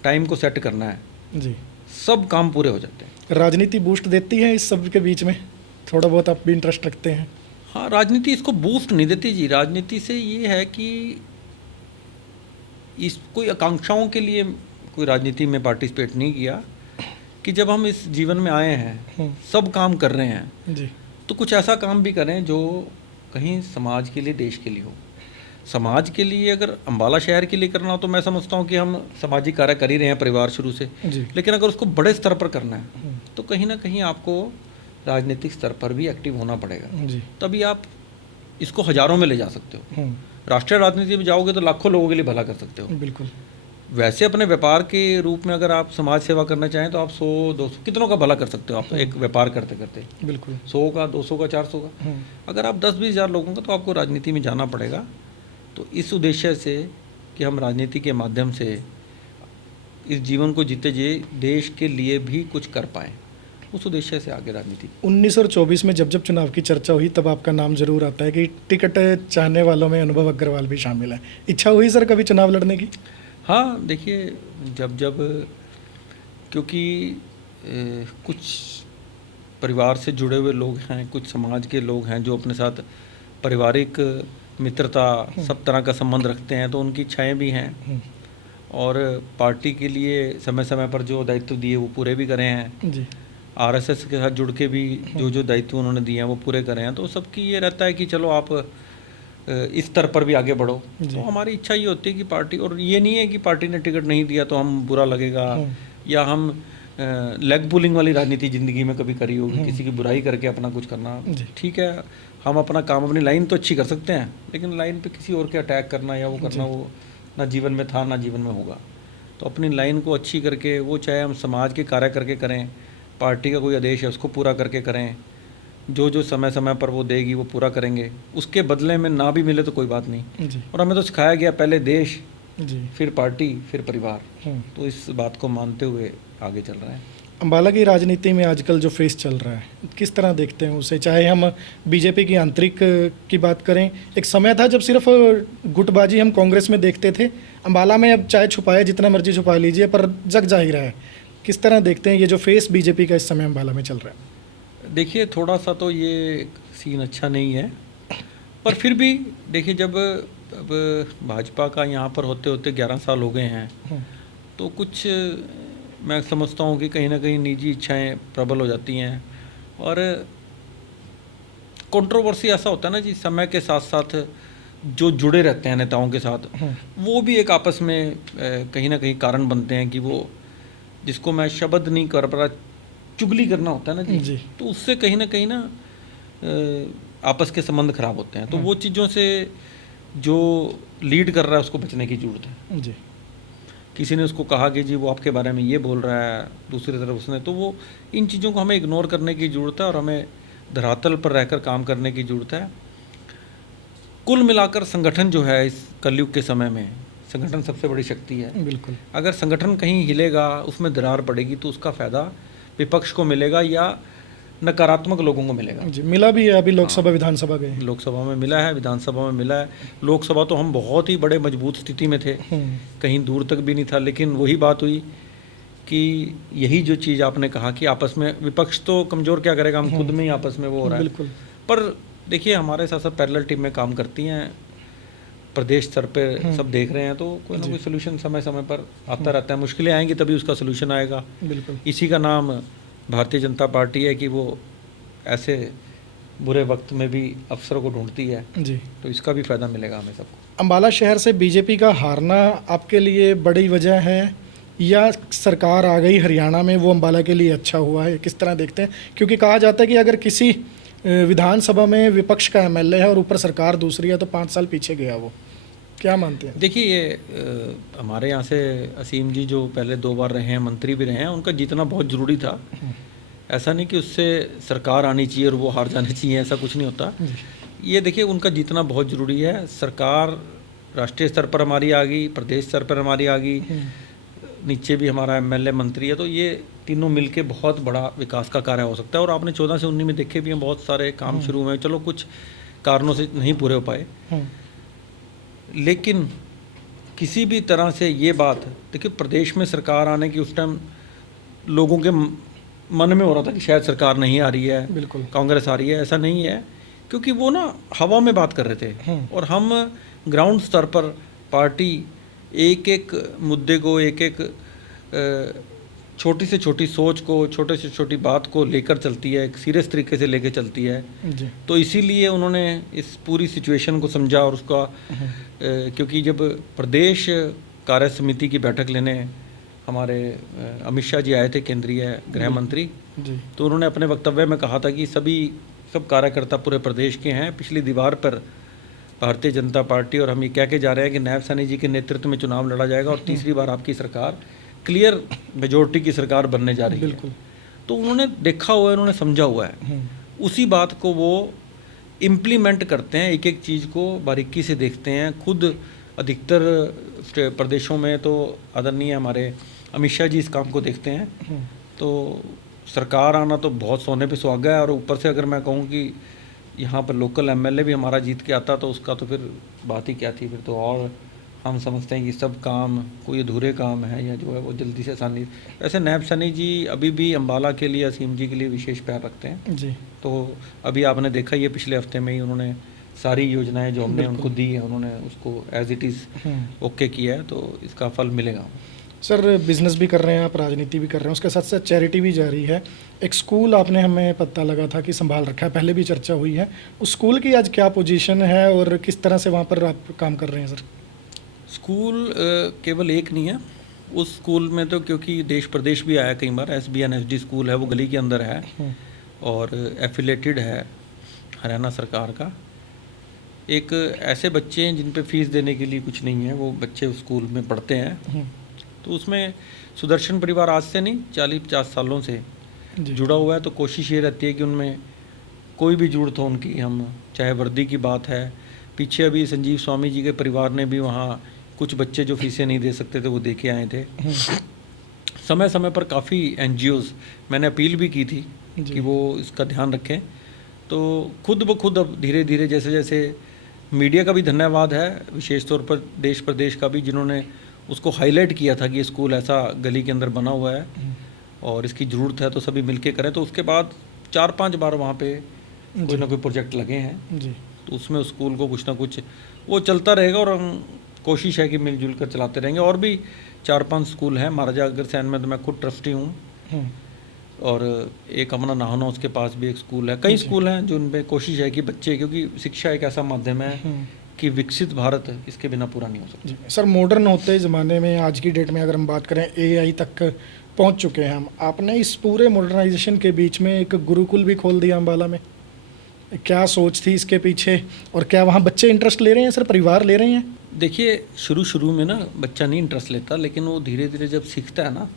टाइम को सेट करना है, जी। सब काम पूरे हो जाते हैं। राजनीति बूस्ट देती है इस सब के बीच में? थोड़ा बहुत आप भी इंटरेस्ट रखते हैं? हाँ, राजनीति इसको बूस्ट नहीं देती जी। राजनीति से ये है कि इस कोई आकांक्षाओं के लिए कोई राजनीति में पार्टिसिपेट नहीं किया, कि जब हम इस जीवन में आए हैं, सब काम कर रहे हैं, जी तो कुछ ऐसा काम भी करें जो कहीं समाज के लिए, देश के लिए हो। समाज के लिए अगर अम्बाला शहर के लिए करना हो, तो मैं समझता हूँ कि हम सामाजिक कार्य कर ही रहे हैं परिवार शुरू से। जी लेकिन अगर उसको बड़े स्तर पर करना है, तो कहीं ना कहीं आपको राजनीतिक स्तर पर भी एक्टिव होना पड़ेगा, जी। तभी आप इसको हज़ारों में ले जा सकते हो। राष्ट्रीय राजनीति में जाओगे तो लाखों लोगों के लिए भला कर सकते हो। बिल्कुल। वैसे अपने व्यापार के रूप में अगर आप समाज सेवा करना चाहें, तो आप 100-200 कितनों का भला कर सकते हो आप एक व्यापार करते करते। बिल्कुल। 100 का, 200 का, 400 का। अगर आप 10-20 हज़ार लोगों का, तो आपको राजनीति में जाना पड़ेगा। तो इस उद्देश्य से कि हम राजनीति के माध्यम से इस जीवन को जीते जी देश के लिए भी कुछ कर पाएँ, उस उद्देश्य से आगे राजनीति। 19 और 24 में जब जब चुनाव की चर्चा हुई, तब आपका नाम जरूर आता है कि टिकट चाहने वालों में अनुभव अग्रवाल भी शामिल है। इच्छा हुई सर कभी चुनाव लड़ने की? हाँ, देखिए, जब क्योंकि कुछ परिवार से जुड़े हुए लोग हैं, कुछ समाज के लोग हैं जो अपने साथ पारिवारिक मित्रता, सब तरह का संबंध रखते हैं, तो उनकी इच्छाएं भी हैं, और पार्टी के लिए समय समय पर जो दायित्व दिए वो पूरे भी करे हैं। जी। आरएसएस के साथ जुड़ के भी जो दायित्व उन्होंने दिए हैं वो पूरे करे हैं। तो सबकी ये रहता है कि चलो आप इस स्तर पर भी आगे बढ़ो। तो हमारी इच्छा ये होती है कि पार्टी, और ये नहीं है कि पार्टी ने टिकट नहीं दिया तो हम बुरा लगेगा, या हम लेग पुलिंग वाली राजनीति ज़िंदगी में कभी करी होगी, किसी की बुराई करके अपना कुछ करना। ठीक है, हम अपना काम, अपनी लाइन तो अच्छी कर सकते हैं, लेकिन लाइन पे किसी और के अटैक करना या वो करना, वो ना जीवन में था, ना जीवन में होगा। तो अपनी लाइन को अच्छी करके, वो चाहे हम समाज के कार्य करके करें, पार्टी का कोई आदेश है उसको पूरा करके करें, जो जो समय समय पर वो देगी वो पूरा करेंगे, उसके बदले में ना भी मिले तो कोई बात नहीं। जी। और हमें तो सिखाया गया पहले देश, जी। फिर पार्टी, फिर परिवार। तो इस बात को मानते हुए आगे चल रहे हैं। अम्बाला की राजनीति में आजकल जो फेस चल रहा है, किस तरह देखते हैं उसे? चाहे हम बीजेपी की आंतरिक की बात करें, एक समय था जब सिर्फ गुटबाजी हम कांग्रेस में देखते थे, अम्बाला में अब चाहे छुपाए जितना मर्जी छुपा लीजिए, पर जग जाहिर है। किस तरह देखते हैं ये जो फेस बीजेपी का इस समय अम्बाला में चल रहा है? देखिए, थोड़ा सा तो ये सीन अच्छा नहीं है, पर फिर भी देखिए, जब अब भाजपा का यहाँ पर होते होते 11 साल हो गए हैं, तो कुछ मैं समझता हूँ कि कहीं ना कहीं निजी इच्छाएं प्रबल हो जाती हैं, और कंट्रोवर्सी ऐसा होता है ना जी, समय के साथ साथ जो जुड़े रहते हैं नेताओं के साथ, वो भी एक आपस में कहीं ना कहीं कारण बनते हैं कि वो, जिसको मैं शब्द नहीं कर पा रहा, चुगली करना होता है ना जी, तो उससे कहीं ना आपस के संबंध खराब होते हैं। तो वो चीज़ों से जो लीड कर रहा है उसको बचने की जरूरत है जी। किसी ने उसको कहा कि जी वो आपके बारे में ये बोल रहा है, दूसरी तरफ उसने, तो वो इन चीज़ों को हमें इग्नोर करने की ज़रूरत है और हमें धरातल पर रहकर काम करने की ज़रूरत है। कुल मिलाकर संगठन जो है इस कलयुग के समय में, संगठन सबसे बड़ी शक्ति है। बिल्कुल। अगर संगठन कहीं हिलेगा, उसमें दरार पड़ेगी, तो उसका फ़ायदा विपक्ष को मिलेगा या नकारात्मक लोगों को मिलेगा। जी, मिला भी है, अभी लोकसभा विधानसभा गए। लोकसभा में मिला है, विधानसभा में मिला है। लोकसभा तो हम बहुत ही बड़े मजबूत स्थिति में थे, कहीं दूर तक भी नहीं था, लेकिन वही बात हुई कि यही जो चीज़ आपने कहा कि आपस में विपक्ष तो कमज़ोर क्या करेगा, हम खुद में ही आपस में वो हो रहा है। बिल्कुल। पर देखिए हमारे साथ सब पैरेलल टीम में काम करती हैं, प्रदेश स्तर पे सब देख रहे हैं, तो कोई ना कोई सोल्यूशन समय समय पर आता रहता है। मुश्किलें आएंगी तभी उसका सोल्यूशन आएगा। बिल्कुल। इसी का नाम भारतीय जनता पार्टी है कि वो ऐसे बुरे वक्त में भी अफसरों को ढूंढती है, जी। तो इसका भी फ़ायदा मिलेगा हमें सबको। अम्बाला शहर से बीजेपी का हारना आपके लिए बड़ी वजह है या सरकार आ गई हरियाणा में, वो अम्बाला के लिए अच्छा हुआ है, किस तरह देखते हैं? क्योंकि कहा जाता है कि अगर किसी विधानसभा में विपक्ष का एमएलए है और ऊपर सरकार दूसरी है तो 5 साल पीछे गया वो, क्या मानते हैं? देखिए ये हमारे यहाँ से असीम जी जो पहले 2 बार रहे हैं, मंत्री भी रहे हैं, उनका जीतना बहुत ज़रूरी था। ऐसा नहीं कि उससे सरकार आनी चाहिए और वो हार जानी चाहिए, ऐसा कुछ नहीं होता। ये देखिए उनका जीतना बहुत ज़रूरी है। सरकार राष्ट्रीय स्तर पर हमारी आ गई, प्रदेश स्तर पर हमारी आ गई, नीचे भी हमारा एमएलए मंत्री है, तो ये तीनों मिलके बहुत बड़ा विकास का कार्य हो सकता है। और आपने 14 से 19 में देखे भी हैं बहुत सारे काम शुरू हुए, चलो कुछ कारणों से नहीं पूरे हो पाए, लेकिन किसी भी तरह से ये बात देखिए, प्रदेश में सरकार आने की उस टाइम लोगों के मन में हो रहा था कि शायद सरकार नहीं आ रही है, बिल्कुल कांग्रेस आ रही है, ऐसा नहीं है, क्योंकि वो ना हवा में बात कर रहे थे और हम ग्राउंड स्तर पर पार्टी एक एक मुद्दे को, एक एक छोटी से छोटी सोच को, छोटे से छोटी बात को लेकर चलती है, एक सीरियस तरीके से लेकर चलती है जी। तो इसीलिए उन्होंने इस पूरी सिचुएशन को समझा और उसका क्योंकि जब प्रदेश कार्य समिति की बैठक लेने हमारे अमित शाह जी आए थे, केंद्रीय गृह मंत्री जी। तो उन्होंने अपने वक्तव्य में कहा था कि सब कार्यकर्ता पूरे प्रदेश के हैं, पिछली दीवार पर भारतीय जनता पार्टी और हम ये कह के जा रहे हैं कि नायब सैनी जी के नेतृत्व में चुनाव लड़ा जाएगा और तीसरी बार आपकी सरकार क्लियर मेजोरिटी की सरकार बनने जा रही है। बिल्कुल। तो उन्होंने देखा हुआ है, उन्होंने समझा हुआ है, उसी बात को वो इम्प्लीमेंट करते हैं, एक एक चीज़ को बारीकी से देखते हैं। खुद अधिकतर प्रदेशों में तो आदरणीय हमारे अमित शाह जी इस काम को देखते हैं, तो सरकार आना तो बहुत सोने पे सुहागा है। और ऊपर से अगर मैं कहूँ कि यहाँ पर लोकल एमएलए भी हमारा जीत के आता तो उसका तो फिर बात ही क्या थी, फिर तो और हम समझते हैं कि सब काम कोई अधूरे काम है या जो है वो जल्दी से आसानी। वैसे नायब सैनी जी अभी भी अम्बाला के लिए, असीम जी के लिए विशेष प्यार रखते हैं जी। तो अभी आपने देखा ये पिछले हफ्ते में ही उन्होंने सारी योजनाएं जो हमने उनको दी है उन्होंने उसको एज इट इज़ ओके किया है, तो इसका फल मिलेगा। सर बिजनेस भी कर रहे हैं आप, राजनीति भी कर रहे हैं, उसके साथ साथ चैरिटी भी जारी है। एक स्कूल आपने हमें पता लगा था कि संभाल रखा है, पहले भी चर्चा हुई है, उस स्कूल की आज क्या पोजीशन है और किस तरह से वहाँ पर आप काम कर रहे हैं? सर स्कूल केवल एक नहीं है, उस स्कूल में तो क्योंकि देश प्रदेश भी आया कई बार, SBNSD स्कूल है, वो गली के अंदर है और एफिलेटेड है हरियाणा सरकार का। एक ऐसे बच्चे हैं जिन पे फीस देने के लिए कुछ नहीं है, वो बच्चे उस स्कूल में पढ़ते हैं, तो उसमें सुदर्शन परिवार आज से नहीं 40-50 सालों से जुड़ा हुआ है। तो कोशिश ये रहती है कि उनमें कोई भी जरूरत हो उनकी, हम चाहे वर्दी की बात है, पीछे अभी संजीव स्वामी जी के परिवार ने भी वहाँ कुछ बच्चे जो फीसें नहीं दे सकते थे वो दे के आए थे। समय समय पर काफ़ी NGOs मैंने अपील भी की थी कि वो इसका ध्यान रखें, तो खुद ब खुद अब धीरे धीरे जैसे जैसे मीडिया का भी धन्यवाद है, विशेष तौर पर देश प्रदेश का भी, जिन्होंने उसको हाईलाइट किया था कि ये स्कूल ऐसा गली के अंदर बना हुआ है और इसकी ज़रूरत है तो सभी मिलके करें। तो उसके बाद 4-5 बार वहाँ पे कोई ना कोई प्रोजेक्ट लगे हैं जी। तो उसमें उस स्कूल को कुछ ना कुछ वो चलता रहेगा और हम कोशिश है कि मिलजुल कर चलाते रहेंगे। और भी 4-5 स्कूल हैं, महाराजा अग्रसेन में तो मैं खुद ट्रस्टी हूँ और एक अमना नाहना उसके पास भी एक स्कूल है, कई स्कूल हैं जो उनमें कोशिश है कि बच्चे, क्योंकि शिक्षा एक ऐसा माध्यम है कि विकसित भारत इसके बिना पूरा नहीं हो सकता। सर मॉडर्न होते ज़माने में आज की डेट में अगर हम बात करें AI तक पहुंच चुके हैं हम, आपने इस पूरे मॉडर्नाइजेशन के बीच में एक गुरुकुल भी खोल दिया अम्बाला में। क्या सोच थी इसके पीछे, और क्या वहाँ बच्चे इंटरेस्ट ले रहे हैं सर, परिवार ले रहे हैं? देखिए, शुरू शुरू में ना बच्चा नहीं इंटरेस्ट लेता, लेकिन वो धीरे धीरे जब सीखता है ना,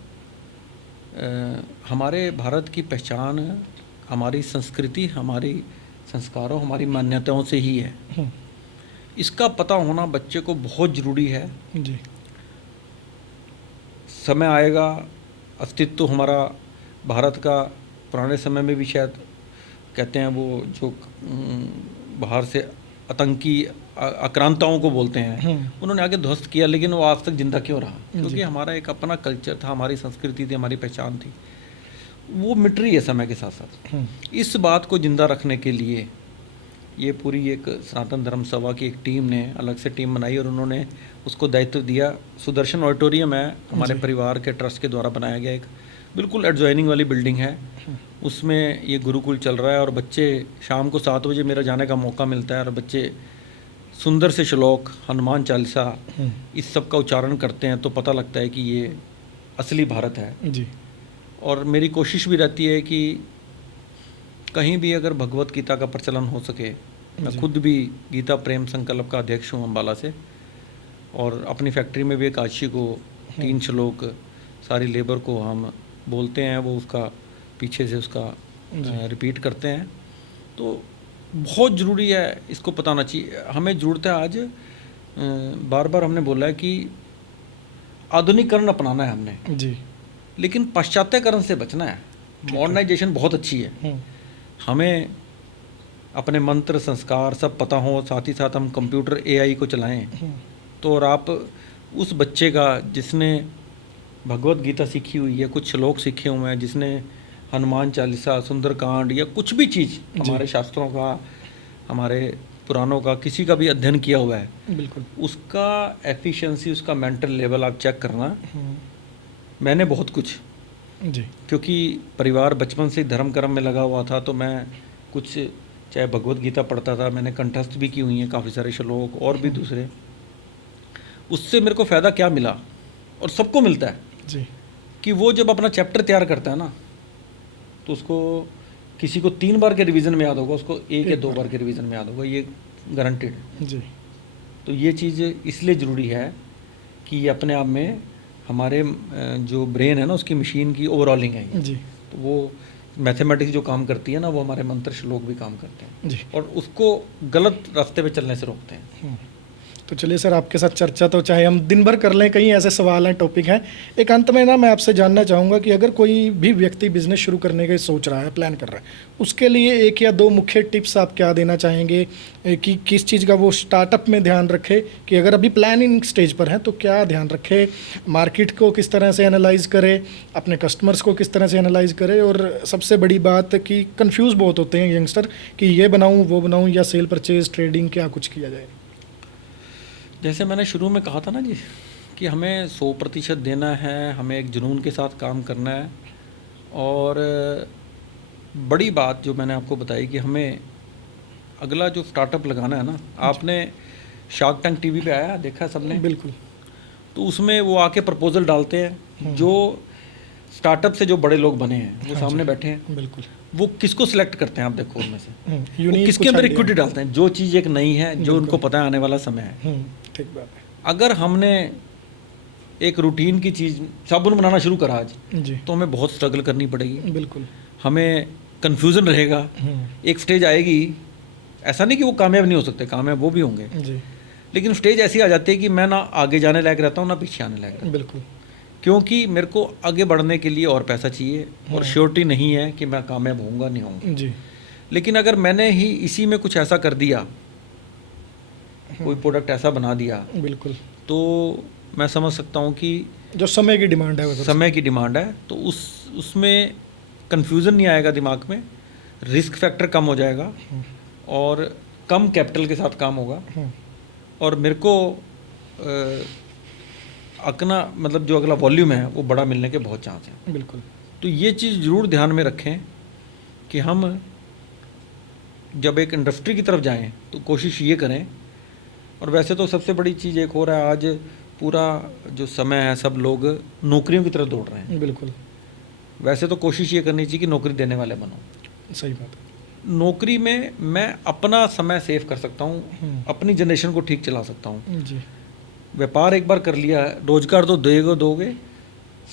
हमारे भारत की पहचान हमारी संस्कृति, हमारी संस्कारों, हमारी मान्यताओं से ही है। इसका पता होना बच्चे को बहुत ज़रूरी है। जी। समय आएगा, अस्तित्व हमारा भारत का पुराने समय में भी शायद कहते हैं वो जो बाहर से आतंकी आक्रांताओं को बोलते हैं, उन्होंने आगे ध्वस्त किया, लेकिन वो आज तक जिंदा क्यों रहा? क्योंकि हमारा एक अपना कल्चर था, हमारी संस्कृति थी, हमारी पहचान थी, वो मिट रही है समय के साथ साथ। इस बात को जिंदा रखने के लिए ये पूरी एक सनातन धर्म सभा की एक टीम ने अलग से टीम बनाई और उन्होंने उसको दायित्व दिया। सुदर्शन ऑडिटोरियम है हमारे परिवार के ट्रस्ट के द्वारा बनाया गया, एक बिल्कुल एडजॉइनिंग वाली बिल्डिंग है, उसमें ये गुरुकुल चल रहा है और बच्चे शाम को 7 बजे मेरा जाने का मौका मिलता है और बच्चे सुंदर से श्लोक, हनुमान चालीसा, इस सब का उच्चारण करते हैं, तो पता लगता है कि ये असली भारत है। जी। और मेरी कोशिश भी रहती है कि कहीं भी अगर भगवत गीता का प्रचलन हो सके, मैं खुद भी गीता प्रेम संकल्प का अध्यक्ष हूँ अम्बाला से, और अपनी फैक्ट्री में भी एक आशी को 3 श्लोक सारी लेबर को हम बोलते हैं, वो उसका पीछे से उसका रिपीट करते हैं। तो बहुत ज़रूरी है, इसको पता होना चाहिए। हमें ज़रूरत है आज, बार बार हमने बोला है कि आधुनिकीकरण अपनाना है हमने जी, लेकिन पाश्चात्यकरण से बचना है। मॉडर्नाइजेशन बहुत अच्छी है, हमें अपने मंत्र संस्कार सब पता हो, साथ ही साथ हम कंप्यूटर AI को चलाएं। तो और आप उस बच्चे का जिसने भगवत गीता सीखी हुई है, कुछ श्लोक सीखे हुए हैं, जिसने हनुमान चालीसा, सुंदरकांड या कुछ भी चीज़ हमारे शास्त्रों का, हमारे पुराणों का, किसी का भी अध्ययन किया हुआ है, बिल्कुल, उसका एफिशिएंसी, उसका मेंटल लेवल आप चेक करना। मैंने बहुत कुछ, जी, क्योंकि परिवार बचपन से धर्म कर्म में लगा हुआ था, तो मैं कुछ चाहे भगवत गीता पढ़ता था, मैंने कंठस्थ भी की हुई हैं काफ़ी सारे श्लोक और भी दूसरे। उससे मेरे को फ़ायदा क्या मिला, और सबको मिलता है जी, कि वो जब अपना चैप्टर तैयार करता है ना, तो उसको किसी को 3 बार के रिवीजन में याद होगा, उसको 1 या 2 बार के रिवीजन में याद होगा, ये गारंटेड है। जी, तो ये चीज़ इसलिए ज़रूरी है कि ये अपने आप में हमारे जो ब्रेन है ना, उसकी मशीन की ओवरऑलिंग है ये। जी, तो वो मैथमेटिक्स जो काम करती है ना, वो हमारे मंत्र श्लोक भी काम करते हैं जी। और उसको गलत रास्ते पे चलने से रोकते हैं। तो चलिए सर, आपके साथ चर्चा तो चाहे हम दिन भर कर लें, कई ऐसे सवाल हैं, टॉपिक हैं। एक अंत में ना मैं आपसे जानना चाहूँगा कि अगर कोई भी व्यक्ति बिजनेस शुरू करने का सोच रहा है, प्लान कर रहा है, उसके लिए 1 या 2 मुख्य टिप्स आप क्या देना चाहेंगे कि किस चीज़ का वो स्टार्टअप में ध्यान रखे, कि अगर अभी प्लानिंग स्टेज पर है तो क्या ध्यान रखे, मार्केट को किस तरह से एनालाइज करे, अपने कस्टमर्स को किस तरह से एनालाइज करे, और सबसे बड़ी बात कि कंफ्यूज बहुत होते हैं यंगस्टर कि ये बनाऊँ वो बनाऊँ, या सेल परचेज ट्रेडिंग क्या कुछ किया जाए? जैसे मैंने शुरू में कहा था ना जी, कि हमें 100% देना है, हमें एक जुनून के साथ काम करना है। और बड़ी बात जो मैंने आपको बताई कि हमें अगला जो स्टार्टअप लगाना है ना, आपने शार्क टैंक टीवी पे आया, देखा है सबने? बिल्कुल। तो उसमें वो आके प्रपोजल डालते हैं, जो स्टार्टअप से जो बड़े लोग बने हैं वो सामने बैठे हैं। बिल्कुल। वो किसको सिलेक्ट करते हैं आप देखो उनमें से, वो यूनिक किसके कुछ अंदर idea। इक्विटी डालते हैं, जो चीज़ एक नई है, जो उनको पता है आने वाला समय है। ठीक बात है। अगर हमने एक रूटीन की चीज़, साबुन बनाना शुरू करा आज, जी, तो हमें बहुत स्ट्रगल करनी पड़ेगी, बिल्कुल। हमें कन्फ्यूज़न रहेगा। एक स्टेज आएगी, ऐसा नहीं कि वो कामयाब नहीं हो सकते, कामयाब वो भी होंगे, जी, लेकिन स्टेज ऐसी आ जाती है कि मैं ना आगे जाने लायक रहता हूँ ना पीछे आने लायक रहता हूँ, बिल्कुल। क्योंकि मेरे को आगे बढ़ने के लिए और पैसा चाहिए और श्योरिटी नहीं है कि मैं कामयाब होऊंगा नहीं होऊंगा। जी, लेकिन अगर मैंने ही इसी में कुछ ऐसा कर दिया, कोई प्रोडक्ट ऐसा बना दिया, बिल्कुल। तो मैं समझ सकता हूँ कि जो समय की डिमांड है वो समय की डिमांड है, तो उसमें कन्फ्यूज़न नहीं आएगा दिमाग में, रिस्क फैक्टर कम हो जाएगा और कम कैपिटल के साथ काम होगा। और मेरे को अपना मतलब जो अगला वॉल्यूम है वो बड़ा मिलने के बहुत चांस हैं। बिल्कुल। तो ये चीज़ ज़रूर ध्यान में रखें कि हम जब एक इंडस्ट्री की तरफ जाएं तो कोशिश ये करें। और वैसे तो सबसे बड़ी चीज़ एक हो रहा है, आज पूरा जो समय है सब लोग नौकरियों की तरफ दौड़ रहे हैं। बिल्कुल, वैसे तो कोशिश ये करनी चाहिए कि नौकरी देने वाले बनो। सही बात है। नौकरी में मैं अपना समय सेव कर सकता हूँ, अपनी जनरेशन को ठीक चला सकता हूँ। जी व्यापार एक बार कर लिया है, रोजगार तो दोगे,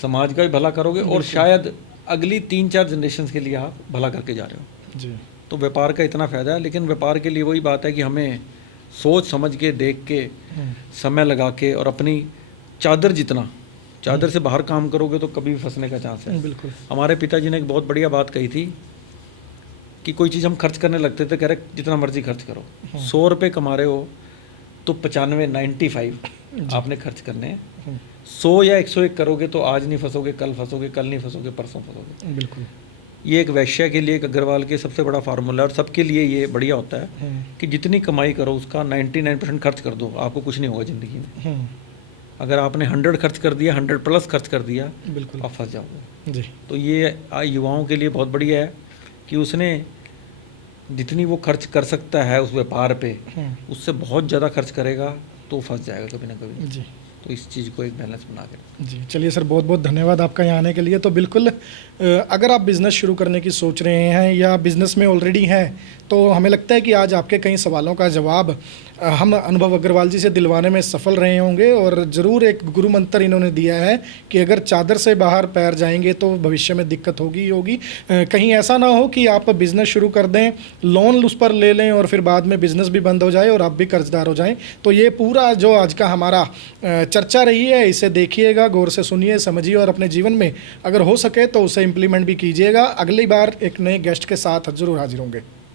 समाज का भी भला करोगे और शायद अगली 3-4 जनरेशन के लिए आप भला करके जा रहे हो। जी तो व्यापार का इतना फ़ायदा है, लेकिन व्यापार के लिए वही बात है कि हमें सोच समझ के, देख के, समय लगा के और अपनी चादर से बाहर काम करोगे तो कभी भी फंसने का चांस है। बिल्कुल। हमारे पिताजी ने एक बहुत बढ़िया बात कही थी कि कोई चीज़ हम खर्च करने लगते थे, कह रहे जितना मर्जी खर्च करो, 100 रुपये कमा रहे हो तो 95 आपने खर्च करने हैं। 100 या 101 करोगे तो आज नहीं फंसोगे, कल फंसोगे, कल नहीं फंसोगे, परसों फंसोगे। बिल्कुल। ये एक वैश्य के लिए, एक अग्रवाल के सबसे बड़ा फार्मूला है और सबके लिए ये बढ़िया होता है कि जितनी कमाई करो उसका 99% खर्च कर दो, आपको कुछ नहीं होगा ज़िंदगी में। अगर आपने 100 खर्च कर दिया, 100 प्लस खर्च कर दिया, बिल्कुल आप फंस जाओगे। जी तो ये युवाओं के लिए बहुत बढ़िया है कि उसने जितनी वो खर्च कर सकता है उस व्यापार पे, उससे बहुत ज़्यादा खर्च करेगा तो फंस जाएगा कभी ना कभी। जी तो इस चीज़ को एक बैलेंस बना के। जी चलिए सर, बहुत बहुत धन्यवाद आपका यहाँ आने के लिए। तो बिल्कुल अगर आप बिज़नेस शुरू करने की सोच रहे हैं या बिज़नेस में ऑलरेडी हैं, तो हमें लगता है कि आज आपके कई सवालों का जवाब हम अनुभव अग्रवाल जी से दिलवाने में सफल रहे होंगे। और ज़रूर एक गुरु मंत्र इन्होंने दिया है कि अगर चादर से बाहर पैर जाएंगे तो भविष्य में दिक्कत होगी ही होगी। कहीं ऐसा ना हो कि आप बिज़नेस शुरू कर दें, लोन उस पर ले लें और फिर बाद में बिज़नेस भी बंद हो जाए और आप भी कर्जदार हो जाएं। तो ये पूरा जो आज का हमारा चर्चा रही है, इसे देखिएगा, गौर से सुनिए, समझिए और अपने जीवन में अगर हो सके तो उसे इम्प्लीमेंट भी कीजिएगा। अगली बार एक नए गेस्ट के साथ ज़रूर हाजिर होंगे।